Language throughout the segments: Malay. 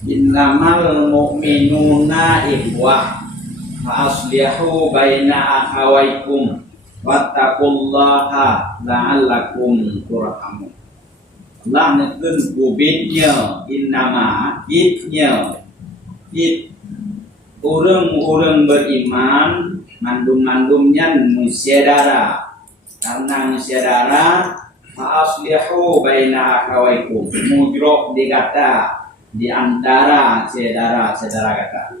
Innamal mu'minuna ikhwah fa aslihu baina akhawaykum wattaqullaha la'allakum turhamun. Allah nekeun kubitnya innama kitnya kit urang-urang beriman mandum-mandumnya musyadara karena musyadara fa aslihu baina akhawaykum mujroh digata di antara saudara-saudara kata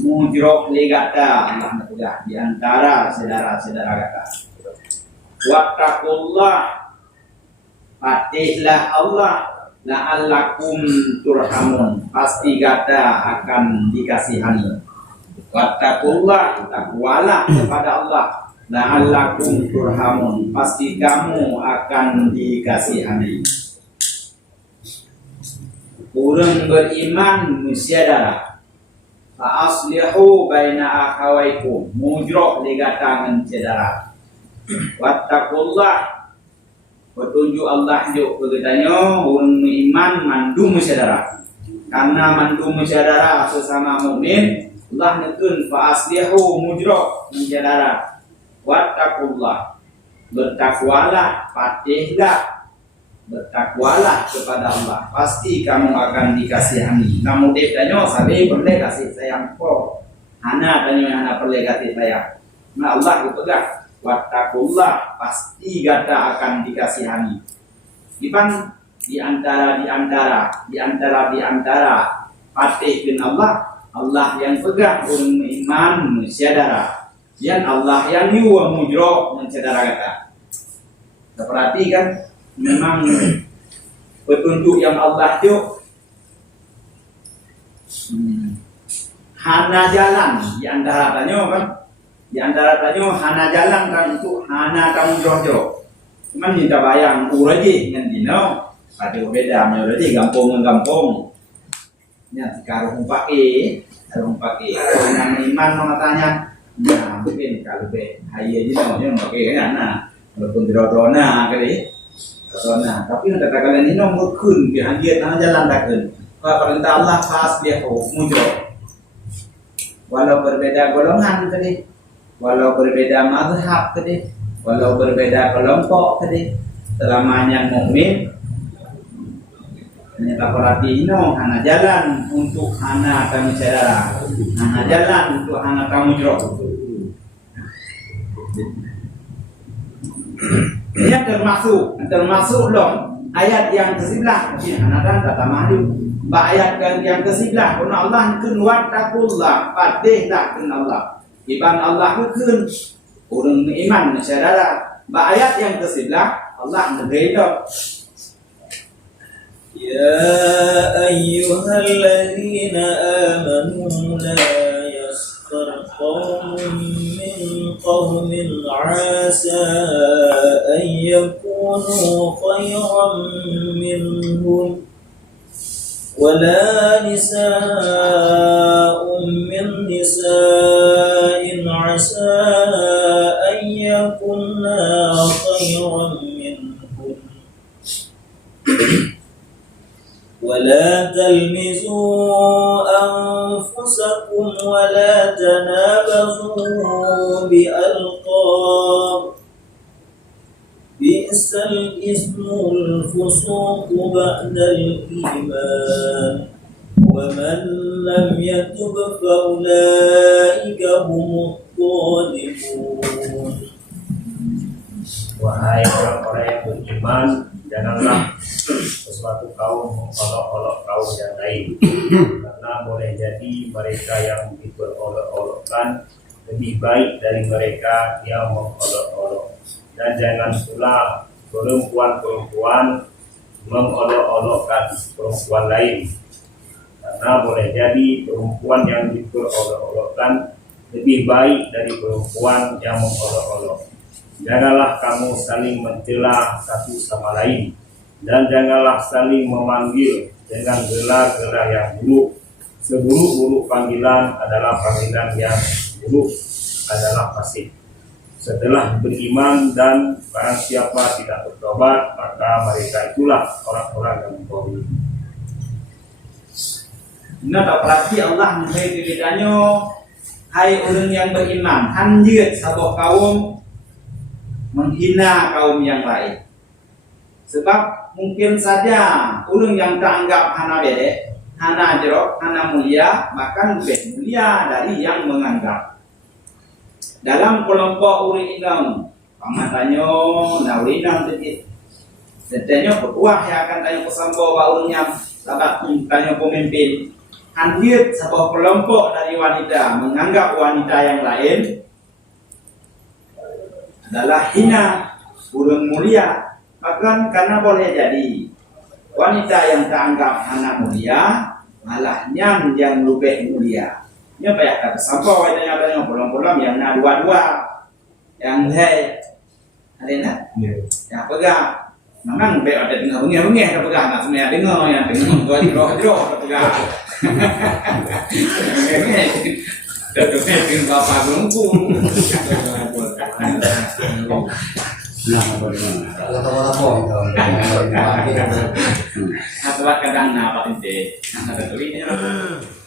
mujroh ligata Allah natulah di antara saudara-saudara kata wattaqullah patihlah Allah la'allakum turhamun pasti kata akan dikasihani wattaqullah takwalah kepada Allah la'allakum turhamun pasti kamu akan dikasihani. Urang beriman musyadara fa aslihu baina akhawaykum mujroh ligatangan saudara wattaqullah petunjuk Allah juk kegetanya urang beriman mandum musyadara karena mandum musyadara sesama mukmin Allah nekeun fa aslihu mujroh musyadara wattaqullah bertakwalah patihlah bertakwalah kepada Allah pasti kamu akan dikasihani. Namun dia tanya sabi perlu kasih sayang ko hana tanya hana perlu kasih sayang nah Allah itu dah wattaqullah pasti gata akan dikasihani. Iban di antara patih dengan Allah yang pegang urang iman musyadara dan Allah yang yuwa mujroh mensadara kata. Kita perhatikan memang petunjuk yang Allah itu hana jalan di antara tanya hana jalan kan itu hana kamu jero-jero cuman minta bayang uraji dengan dino pada beda uraji gampung nya karo umpake dengan iman mengatanya nah mungkin kalau be haye dino nya pakai ana walaupun drona kali nah, tapi untuk kalian ini nomor kun, biar dia tanah jalan takkan. Perintah Allah pas dia mujur. Walau berbeda golongan tadi, walau berbeda mazhab tadi, walau berbeda kelompok tadi, selamanya mukmin. Hanya perhati hana jalan untuk hana kami saudara, hana jalan untuk hana kamu jero. Ini termasuk loh ayat yang ke-11 anadan kata mahdi ayat yang ke-11 kuna Allah keun wattaqullah patihlah keun Allah iban Allah keun urang iman saudara ayat yang ke-11 Allah negeri ya ayyuhalladzina amanu la yaskhar qawmun min qawmin 'asa an yakunu khayran minhum wala nisa'un min nisa'in 'asa an yakunna khayran minhum ولا تلمزوا أنفسكم ولا تنابزوا بألقاب بئس الاسم الفسوق بعد الإيمان ومن لم يتب فأولئك هم الظالمون. Wahai orang-orang yang beriman, janganlah sesuatu kaum mengolok-olok kaum yang lain, karena boleh jadi mereka yang diperolok-olokkan lebih baik dari mereka yang mengolok-olok. Dan jangan pula perempuan-perempuan mengolok-olokkan perempuan lain, karena boleh jadi perempuan yang diperolok-olokkan lebih baik dari perempuan yang mengolok-olok. Janganlah kamu saling mencela satu sama lain, dan janganlah saling memanggil dengan gelar-gelar yang buruk. Seburuk-buruk panggilan adalah panggilan yang buruk, adalah fasik. Setelah beriman dan barang siapa tidak bertobat, maka mereka itulah orang-orang yang zalim. Nah, tak berarti Allah menghai kebedaannya. Hai orang yang beriman, hanjir sebuah kaum menghina kaum yang lain. Sebab mungkin saja orang yang tak anggap hana bede, hana jerok, hana mulia, bahkan lebih mulia dari yang menganggap. Dalam kelompok orang inang, pamatannya nawinang sedikit. Setanya berkuah yang akan tanya pesambo orangnya, sahabat tanya pemimpin. Hadir sebuah kelompok dari wanita menganggap wanita yang lain adalah hina, kurang mulia. Bahkan karena boleh jadi wanita yang teranggap anak mulia malah yang lebih mulia. Ini apa ya kata sampai wanita pulang-pulang yang nak dua-dua, yang ada nak, yang pegang. Memang ada dengar bunyi-bunyi ada pegang, nak sebenarnya dengar yang dengar dua pegang. Ini bapak gungku. Atau kadang apa ini? Ada tulisannya.